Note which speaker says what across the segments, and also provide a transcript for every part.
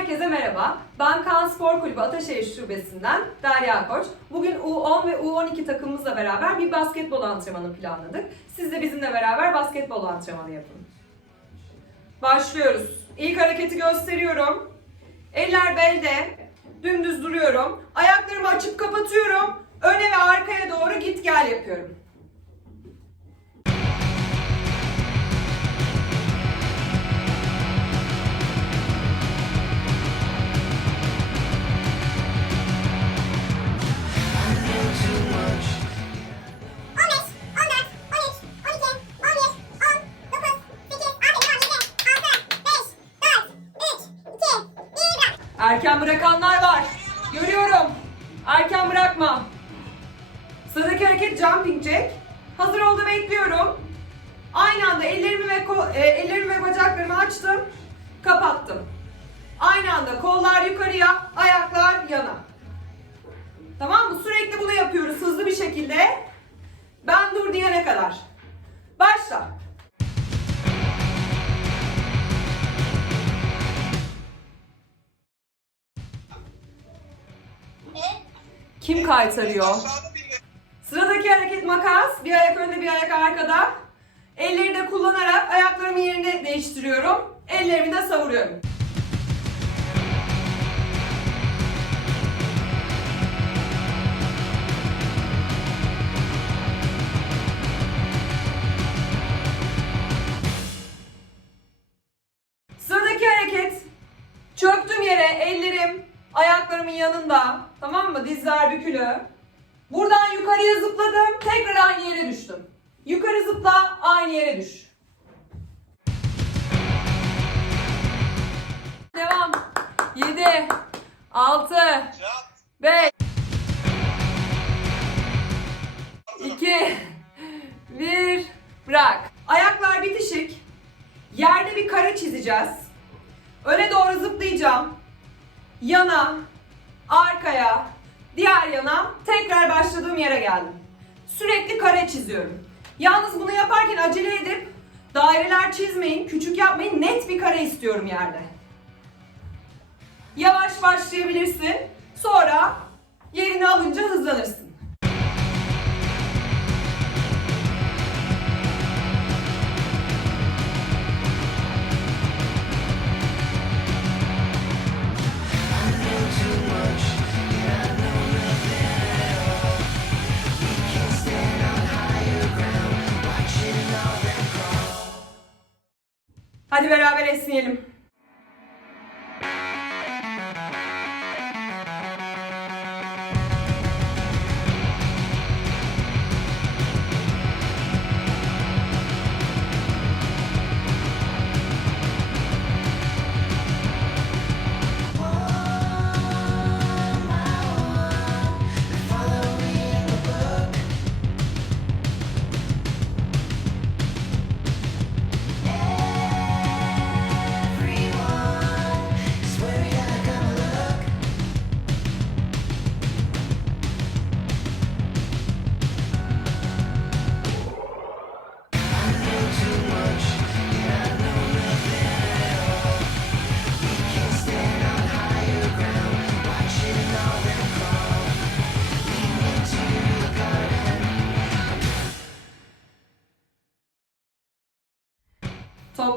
Speaker 1: Herkese merhaba. Ben Kaan Spor Kulübü Ataşehir Şubesi'nden Derya Koç. Bugün U10 ve U12 takımımızla beraber bir basketbol antrenmanı planladık. Siz de bizimle beraber basketbol antrenmanı yapın. Başlıyoruz. İlk hareketi gösteriyorum. Eller belde. Dümdüz duruyorum. Ayaklarımı açıp kapatıyorum. Öne ve arkaya doğru git gel yapıyorum. Erken bırakanlar var. Görüyorum. Erken bırakma. Sıradaki hareket jumping jack. Hazır oldu bekliyorum. Aynı anda ellerimi ve e, ellerimi ve bacaklarımı açtım. Kapattım. Aynı anda kollar yukarıya, ayaklar yana. Tamam mı? Sürekli bunu yapıyoruz hızlı bir şekilde. Ben dur diyene kadar. Başla. Kim kaytarıyor? Sıradaki hareket makas. Bir ayak önde bir ayak arkada. Elleri de kullanarak ayaklarımın yerini değiştiriyorum. Ellerimi de savuruyorum. Ayaklarımın yanında. Tamam mı? Dizler bükülü. Buradan yukarıya zıpladım. Tekrar aynı yere düştüm. Yukarı zıpla, aynı yere düş. Devam. 7 6 5 2 1 Bırak. Ayaklar bitişik. Yerde bir kare çizeceğiz. Öne doğru zıplayacağım. Yana, arkaya, diğer yana tekrar başladığım yere geldim. Sürekli kare çiziyorum. Yalnız bunu yaparken acele edip daireler çizmeyin, küçük yapmayın. Net bir kare istiyorum yerde. Yavaş başlayabilirsin. Sonra yerini alınca hızlanırsın. Hadi beraber esneyelim.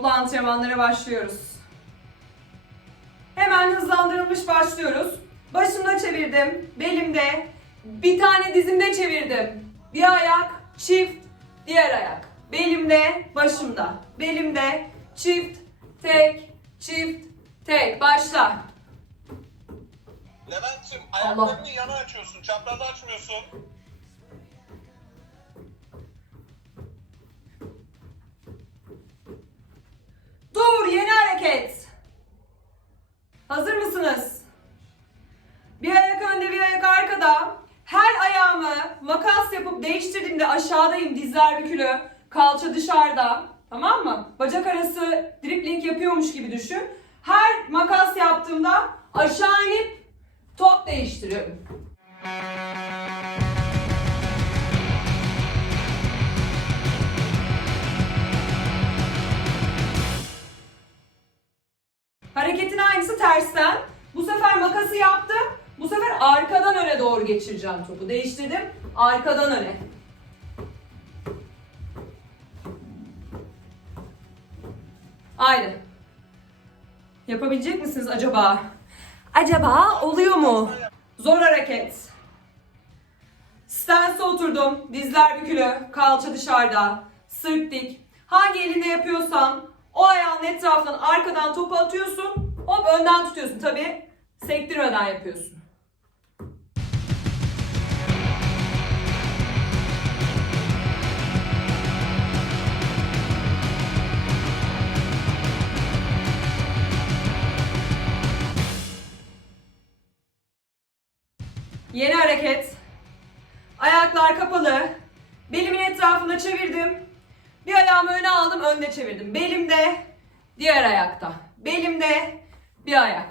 Speaker 1: Toplu antrenmanlara başlıyoruz. Hemen hızlandırılmış başlıyoruz. Başımda çevirdim, belimde, bir tane dizimde çevirdim. Bir ayak, çift, diğer ayak. Belimde, başımda. Belimde, çift, tek, çift, tek. Başla.
Speaker 2: Levent'cim
Speaker 1: Allah.
Speaker 2: ayaklarını yana açıyorsun, çaprazı açmıyorsun.
Speaker 1: Hareket. Hazır mısınız? Bir ayak önde, bir ayak arkada. Her ayağımı makas yapıp değiştirdiğimde aşağıdayım, dizler bükülü, kalça dışarıda. Tamam mı? Bacak arası dripling yapıyormuş gibi düşün. Her makas yaptığımda aşağı inip top değiştiriyorum. Hareketin aynısı tersten. Bu sefer makası yaptım. Bu sefer arkadan öne doğru geçireceğim topu. Değiştirdim. Arkadan öne. Aynı. Yapabilecek misiniz acaba? Acaba oluyor mu? Zor hareket. Stance'e oturdum. Dizler bükülü. Kalça dışarıda. Sırt dik. Hangi elinde yapıyorsan o ayağın etrafından arkadan topu atıyorsun. Hop önden tutuyorsun. Tabi sektirmeden yapıyorsun. Yeni hareket. Ayaklar kapalı. Belimin etrafında çevirdim. Bir ayağımı öne aldım, önde çevirdim. Belimde, diğer ayakta. Belimde, bir ayak.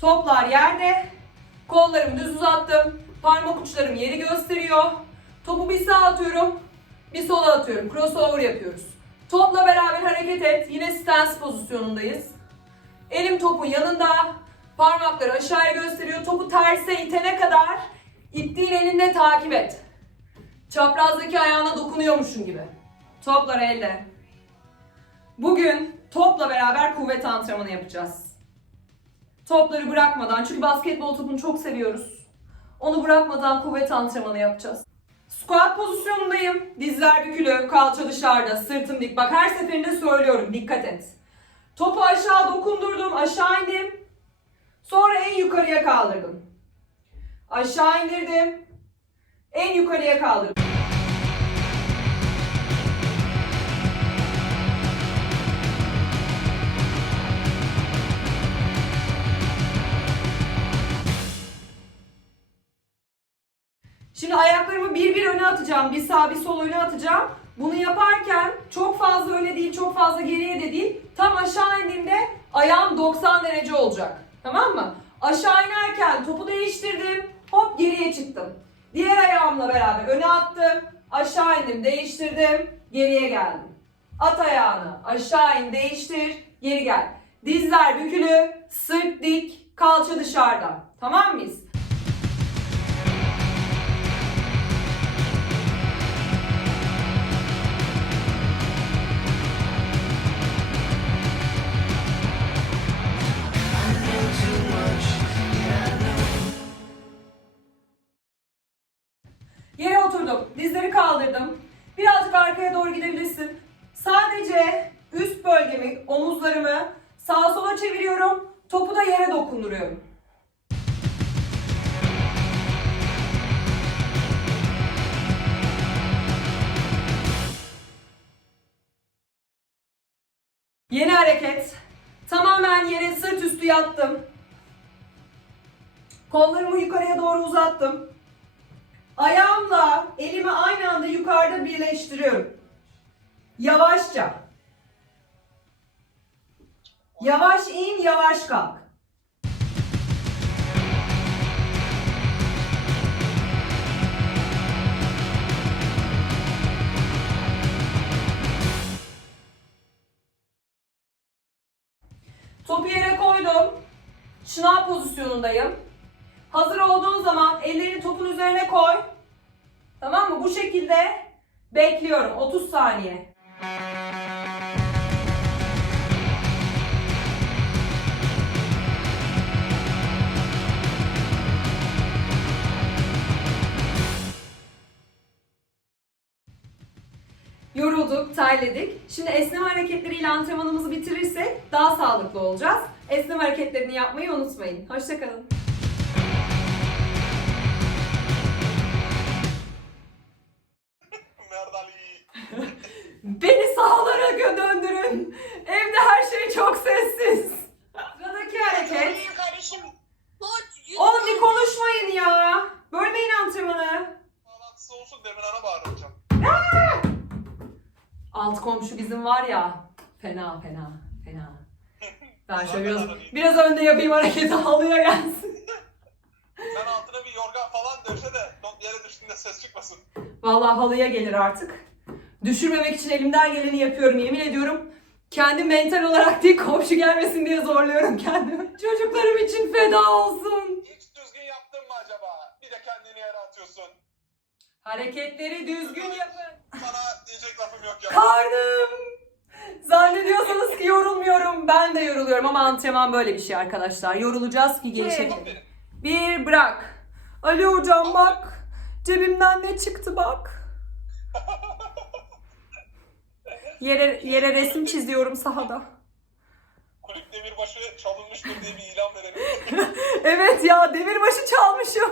Speaker 1: Toplar yerde. Kollarımı düz uzattım. Parmak uçlarım yeri gösteriyor. Topu bir sağa atıyorum, bir sola atıyorum. Crossover yapıyoruz. Topla beraber hareket et. Yine stance pozisyonundayız. Elim topun yanında. Parmakları aşağıya gösteriyor. Topu terse itene kadar ittiğin elinde takip et. Çaprazdaki ayağına dokunuyormuşsun gibi. Toplar elde. Bugün topla beraber kuvvet antrenmanı yapacağız. Topları bırakmadan çünkü basketbol topunu çok seviyoruz. Onu bırakmadan kuvvet antrenmanı yapacağız. Squat pozisyonundayım. Dizler bükülü, kalça dışarıda, sırtım dik. Bak her seferinde söylüyorum dikkat et. Topu aşağı dokundurdum, aşağı indim. Sonra en yukarıya kaldırdım. Aşağı indirdim. En yukarıya kaldırdım. Öne atacağım. Bir sağ bir sol öne atacağım. Bunu yaparken çok fazla öne değil, çok fazla geriye de değil. Tam aşağı indiğimde ayağım 90 derece olacak. Tamam mı? Aşağı inerken topu değiştirdim. Hop geriye çıktım. Diğer ayağımla beraber öne attım. Aşağı indim, değiştirdim. Geriye geldim. At ayağını. Aşağı in, değiştir. Geri gel. Dizler bükülü, sırt dik, kalça dışarıda. Tamam mıyız? Oturdum. Dizleri kaldırdım. Birazcık arkaya doğru gidebilirsin. Sadece üst bölgemi, omuzlarımı sağa sola çeviriyorum. Topu da yere dokunduruyorum. Yeni hareket. Tamamen yere sırt üstü yattım. Kollarımı yukarıya doğru uzattım. Ayağımla elimi aynı anda yukarıda birleştiriyorum. Yavaşça. Yavaş in, yavaş kalk. Topu yere koydum. Şınav pozisyonundayım. Hazır olduğun zaman ellerini topun üzerine koy. Tamam mı? Bu şekilde bekliyorum 30 saniye. Yorulduk, terledik. Şimdi esneme hareketleriyle antrenmanımızı bitirirsek daha sağlıklı olacağız. Esneme hareketlerini yapmayı unutmayın. Hoşçakalın. Döndürün. Evde her şey çok sessiz. Sıradaki hareket.
Speaker 3: Kardeşim
Speaker 1: Oğlum bir konuşmayın ya. Bölmeyin antrenmanı.
Speaker 2: Bağlantısı olsun Demirhan'a bağıracağım.
Speaker 1: Alt komşu bizim var ya. Fena fena fena. Ben şöyle biraz, biraz önde yapayım hareketi halıya gelsin.
Speaker 2: Sen altına bir yorgan falan döşe de top yere düştüğünde ses çıkmasın.
Speaker 1: Vallahi halıya gelir artık. Düşürmemek için elimden geleni yapıyorum yemin ediyorum. Kendi mental olarak değil komşu gelmesin diye zorluyorum kendimi. Çocuklarım için feda olsun.
Speaker 2: Hiç düzgün yaptın mı acaba? Bir de kendini yere atıyorsun.
Speaker 1: Hareketleri düzgün yapın.
Speaker 2: Sana diyecek lafım yok ya.
Speaker 1: Karnım. Zannediyorsanız ki yorulmuyorum. Ben de yoruluyorum ama antrenman böyle bir şey arkadaşlar. Yorulacağız ki gelişelim.
Speaker 2: Aferin.
Speaker 1: Bir bırak. Ali hocam bak. Cebimden ne çıktı bak. Yere, yere resim çiziyorum sahada.
Speaker 2: Kulüp demirbaşı çalınmıştır diye bir ilan verelim.
Speaker 1: Evet ya demirbaşı çalmışım.